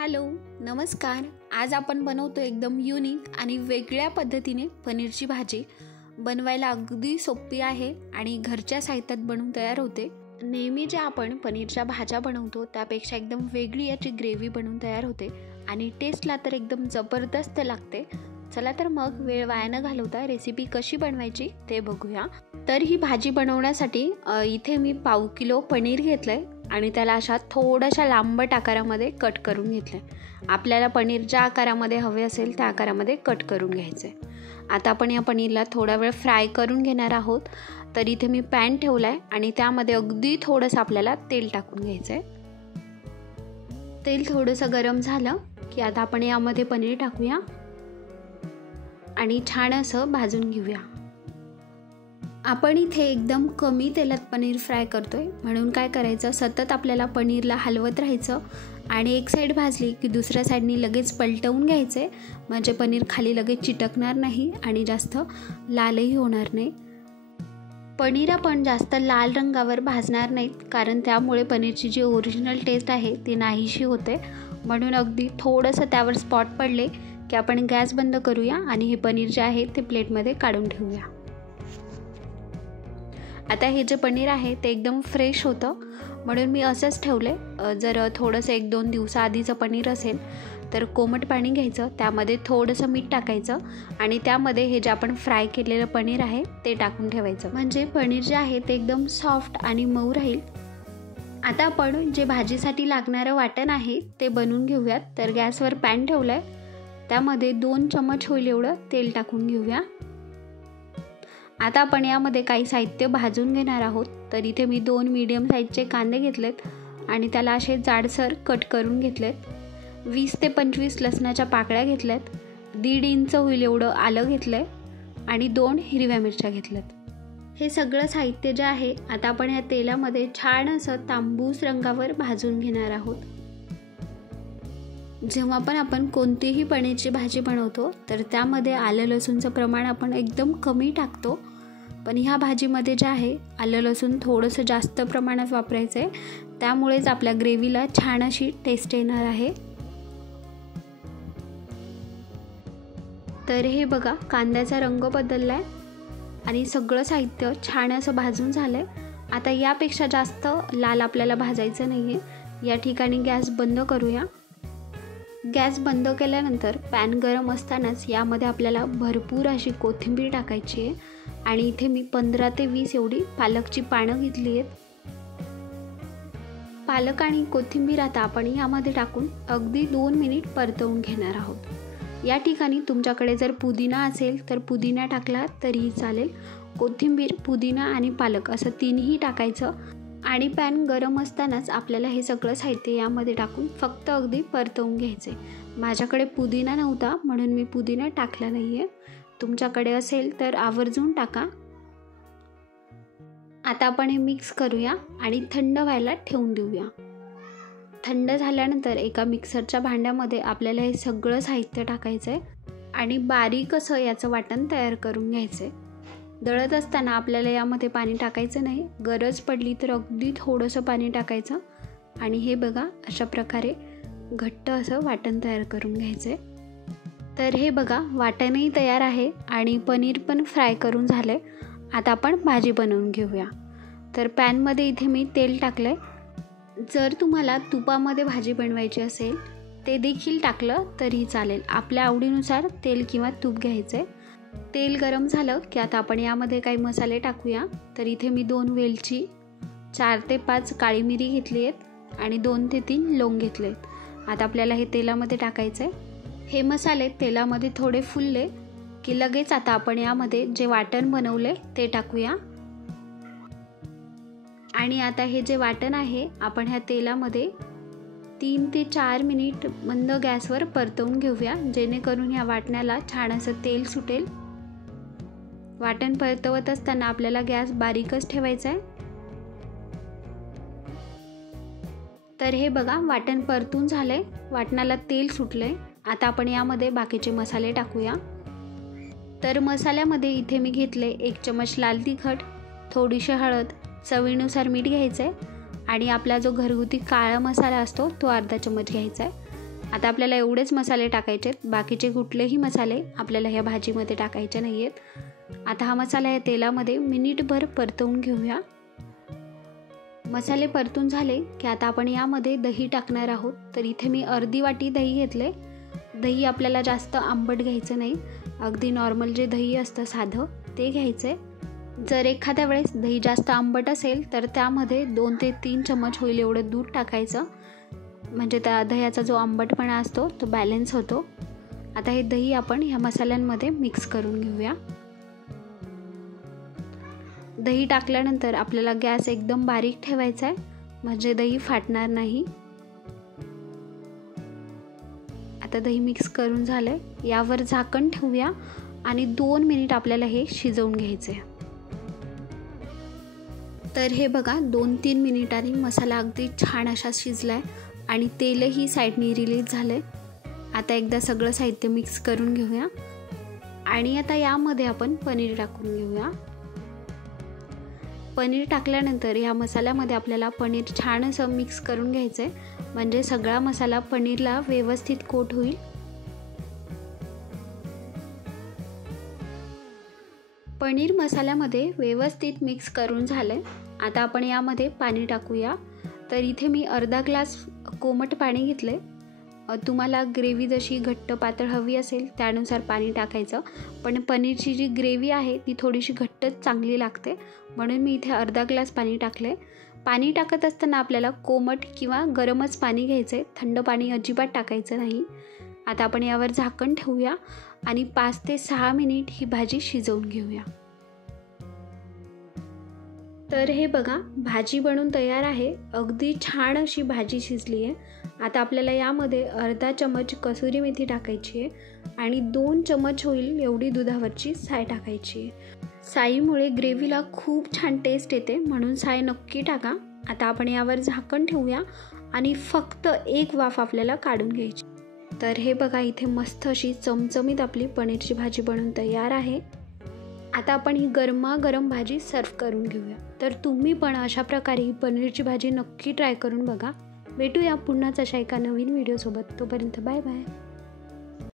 Hello, नमस्कार. आज आपण बनवतो एकदम युनिक आणि वेगळ्या पद्धतीने पनीरची भाजी. बनवायला अगदी सोपी आहे आणि घरच्या साहित्यात बनवून तयार होते. नेहमी जे आपण पनीरच्या भाज्या बनवतो त्यापेक्षा एकदम वेगळी याची ग्रेव्ही बनवून तयार होते आणि टेस्टला तर एकदम जबरदस्त लागते. चला तर मग वेळ वाया न घालवता रेसिपी कशी बनवायची ते बघूया. तर ही भाजी बनवण्यासाठी इथे मी 1/2 किलो पनीर घेतलंय आणि त्याला अशा थोड्याशा लांबट आकारामध्ये कट करून घेतलं आहे. आपल्याला पनीर ज्या आकारामध्ये हवे असेल त्या आकारामध्ये कट करून घ्यायचं आहे. आता आपण या पनीरला थोडा वेळ फ्राय करून घेणार आहोत. तर इथे मी पॅन ठेवला आहे आणि त्यामध्ये अगदी थोडंसं आपल्याला तेल टाकून घ्यायचं आहे. तेल थोडंसं गरम झालं की आता आपण यामध्ये पनीर टाकूया आणि छान असं भाजून घेऊया. आपण इथे एकदम कमी तेलात पनीर फ्राय करतोय, म्हणून काय करायचं, सतत आपल्याला पनीरला हलवत राहायचं आणि एक साईड भाजली की दुसऱ्या साईडनी लगेच पलटवून घ्यायचे, म्हणजे पनीर खाली लगेच चिटकणार नाही आणि जास्त लालही होणार नाही. पनीर आपण जास्त लाल रंगावर भाजणार नाहीत, कारण त्यामुळे पनीरची जी ओरिजिनल टेस्ट आहे ती नाहीशी होते. म्हणून अगदी थोडंसं त्यावर स्पॉट पडले की आपण गॅस बंद करूया आणि हे पनीर जे आहे ते प्लेटमध्ये काढून ठेवूया. आता हे जे पनीर आहे ते एकदम फ्रेश होतं, म्हणून मी असंच ठेवले. जर थोडंसं 1-2 दिवसाआधीचं पनीर असेल तर कोमट पाणी घ्यायचं, त्यामध्ये थोडंसं मीठ टाकायचं आणि त्यामध्ये हे जे आपण फ्राय केलेलं पनीर आहे ते टाकून ठेवायचं, म्हणजे पनीर जे आहे ते एकदम सॉफ्ट आणि मऊ राहील. आता आपण जे भाजीसाठी लागणारं वाटण आहे ते बनवून घेऊयात. तर गॅसवर पॅन ठेवलं आहे, त्यामध्ये 2 चमच होईल एवढं तेल टाकून घेऊया. आता आपण यामध्ये काही साहित्य भाजून घेणार आहोत. तर इथे मी 2 मीडियम साईजचे कांदे घेतलेत आणि त्याला असे जाडसर कट करून घेतलेत. 20 ते 25 लसणाच्या पाकळ्या घेतल्यात. 1.5 इंच होईल एवढं आलं घेतलं आहे आणि 2 हिरव्या मिरच्या घेतल्यात. हे सगळं साहित्य जे आहे आता आपण या तेलामध्ये छान असं तांबूस रंगावर भाजून घेणार आहोत. जेव्हा पण आपण कोणतीही पनीरची भाजी बनवतो तर त्यामध्ये आलं लसूणचं प्रमाण आपण एकदम कमी टाकतो, पण ह्या भाजीमध्ये जे आहे आलं लसूण थोडंसं जास्त प्रमाणात वापरायचं आहे, त्यामुळेच आपल्या ग्रेव्हीला छान अशी टेस्ट येणार आहे. तर हे बघा, कांद्याचा रंग बदलला आहे आणि सगळं साहित्य छान असं भाजून झालं आहे. आता यापेक्षा जास्त लाल आपल्याला भाजायचं नाही आहे. या ठिकाणी गॅस बंद करूया. गॅस बंद केल्यानंतर पॅन गरम असतानाच यामध्ये आपल्याला भरपूर अशी कोथिंबीर टाकायची आहे आणि इथे मी 15 ते 20 एवढी पालकची पानं घेतली आहेत. पालक आणि कोथिंबीर आता आपण यामध्ये टाकून अगदी 2 मिनिट परतवून घेणार आहोत. या ठिकाणी तुमच्याकडे जर पुदिना असेल तर पुदिना टाकला तरीही चालेल. कोथिंबीर, पुदिना आणि पालक असं तिन्ही टाकायचं आणि पॅन गरम असतानाच आपल्याला हे सगळं साहित्य यामध्ये टाकून फक्त अगदी परतवून घ्यायचे. माझ्याकडे पुदिना नव्हता म्हणून मी पुदिना टाकला नाही आहे. तुमच्याकडे असेल तर आवर्जून टाका. आता आपण हे मिक्स करूया आणि थंड व्हायला ठेवून देऊया. थंड झाल्यानंतर एका मिक्सरच्या भांड्यामध्ये आपल्याला हे सगळं साहित्य टाकायचं आहे आणि बारीक असं याचं वाटण तयार करून घ्यायचं आहे. दळत असताना आपल्याला यामध्ये पाणी टाकायचं नाही, गरज पडली तर अगदी थोडंसं पाणी टाकायचं आणि हे बघा अशा प्रकारे घट्ट असं वाटण तयार करून घ्यायचं आहे. तर हे बघा, वाटणही तयार आहे आणि पनीर पण फ्राय करून झालं आहे. आता आपण भाजी बनवून घेऊया. तर पॅनमध्ये इथे मी तेल टाकलं आहे. जर तुम्हाला तुपामध्ये भाजी बनवायची असेल ते देखील टाकलं तरी चालेल, आपल्या आवडीनुसार तेल किंवा तूप घ्यायचं आहे. तेल गरम झालं की आता आपण यामध्ये काही मसाले टाकूया. तर इथे मी 2 वेलची, 4 ते 5 काळी मिरी घेतली आहेत आणि 2 ते 3 लवंग घेतले आहेत. आता आपल्याला हे तेलामध्ये टाकायचं आहे. हे मसाले तेलामध्ये थोडे फुलले की लगेच आता आपण यामध्ये जे वाटण बनवले ते टाकूया आणि आता हे जे वाटण आहे आपण ह्या तेलामध्ये 3 ते 4 मिनिट मंद गॅसवर परतवून घेऊया, जेणेकरून ह्या वाटणाला छान असं तेल सुटेल. वाटण परतवत असताना आपल्याला गॅस बारीकच ठेवायचा आहे. तर हे बघा, वाटण परतून झालंय, वाटणाला तेल सुटलंय. आता आपण यामध्ये बाकीचे मसाले टाकूया. तर मसाल्यामध्ये इथे मी घेतले 1 चमच लाल तिखट, थोडीशी हळद, चवीनुसार मीठ घ्यायचं आहे आणि आपला जो घरगुती काळा मसाला असतो तो अर्धा चमच घ्यायचा आहे. आता आपल्याला एवढेच मसाले टाकायचे आहेत, बाकीचे कुठलेही मसाले आपल्याला ह्या भाजीमध्ये टाकायचे नाही आहेत. आता हा मसाला या तेलामध्ये मिनिटभर परतवून घेऊया. मसाले परतून झाले की आता आपण यामध्ये दही टाकणार आहोत. तर इथे मी अर्धी वाटी दही घेतले. दही आपल्याला जास्त आंबट घ्यायचं नाही, अगदी नॉर्मल जे दही असतं साधं ते घ्यायचं आहे. जर एखाद्या वेळेस दही जास्त आंबट असेल तर त्यामध्ये 2 ते 3 चमच होईल एवढं दूध टाकायचं, म्हणजे त्या दह्याचा जो आंबटपणा असतो तो बॅलन्स होतो. आता हे दही आपण ह्या मसाल्यांमध्ये मिक्स करून घेऊया. दही टाकल्यानंतर आपल्याला गॅस एकदम बारीक ठेवायचा आहे, म्हणजे दही फाटणार नाही. आता दही मिक्स करून झालं आहे. यावर झाकण ठेवूया आणि 2 मिनिट आपल्याला हे शिजवून घ्यायचं आहे. तर हे बघा 2-3 मिनिटांनी मसाला अगदी छान असा शिजला आहे आणि तेलही साईडनी रिलीज झालं आहे. आता एकदा सगळं साहित्य मिक्स करून घेऊया आणि आता यामध्ये आपण पनीर टाकून घेऊया. पनीर टाकल्यानंतर या मसाल्यामध्ये आपल्याला पनीर छान असं मिक्स करून घ्यायचं आहे, म्हणजे सगळा मसाला पनीरला व्यवस्थित कोट होईल. पनीर मसाल्यामध्ये व्यवस्थित मिक्स करून झालं आहे. आता आपण यामध्ये पाणी टाकूया. तर इथे मी अर्धा ग्लास कोमट पाणी घेतलं आहे. तुम्हाला ग्रेव्ही जशी घट्ट पातळ हवी असेल त्यानुसार पाणी टाकायचं, पण पनीरची जी ग्रेव्ही आहे ती थोडीशी घट्टच चांगली लागते, म्हणून मी इथे अर्धा ग्लास पाणी टाकलं आहे. पाणी टाकत असताना आपल्याला कोमट किंवा गरमच पाणी घ्यायचं आहे, थंड पाणी अजिबात टाकायचं नाही. आता आपण यावर झाकण ठेवूया आणि 5 ते 6 मिनिट ही भाजी शिजवून घेऊया. तर हे बघा भाजी बनून तयार आहे. अगदी छान अशी भाजी शिजली आहे. आता आपल्याला यामध्ये अर्धा चमच कसुरी मेथी टाकायची आहे आणि 2 चमच होईल एवढी दुधावरची साय टाकायची आहे. साईमुळे ग्रेव्हीला खूप छान टेस्ट येते, म्हणून साय नक्की टाका. आता आपण यावर झाकण ठेवूया आणि फक्त 1 वाफ आपल्याला काढून घ्यायची. तर हे बघा इथे मस्त अशी चमचमीत आपली पनीरची भाजी बनून तयार आहे. आता आपण ही गरमागरम भाजी सर्व करून घेऊया. तर तुम्ही पण अशा प्रकारे ही पनीरची भाजी नक्की ट्राय करून बघा. भेटूया पुन्हाच अशा एका नवीन व्हिडिओसोबत. तोपर्यंत बाय बाय.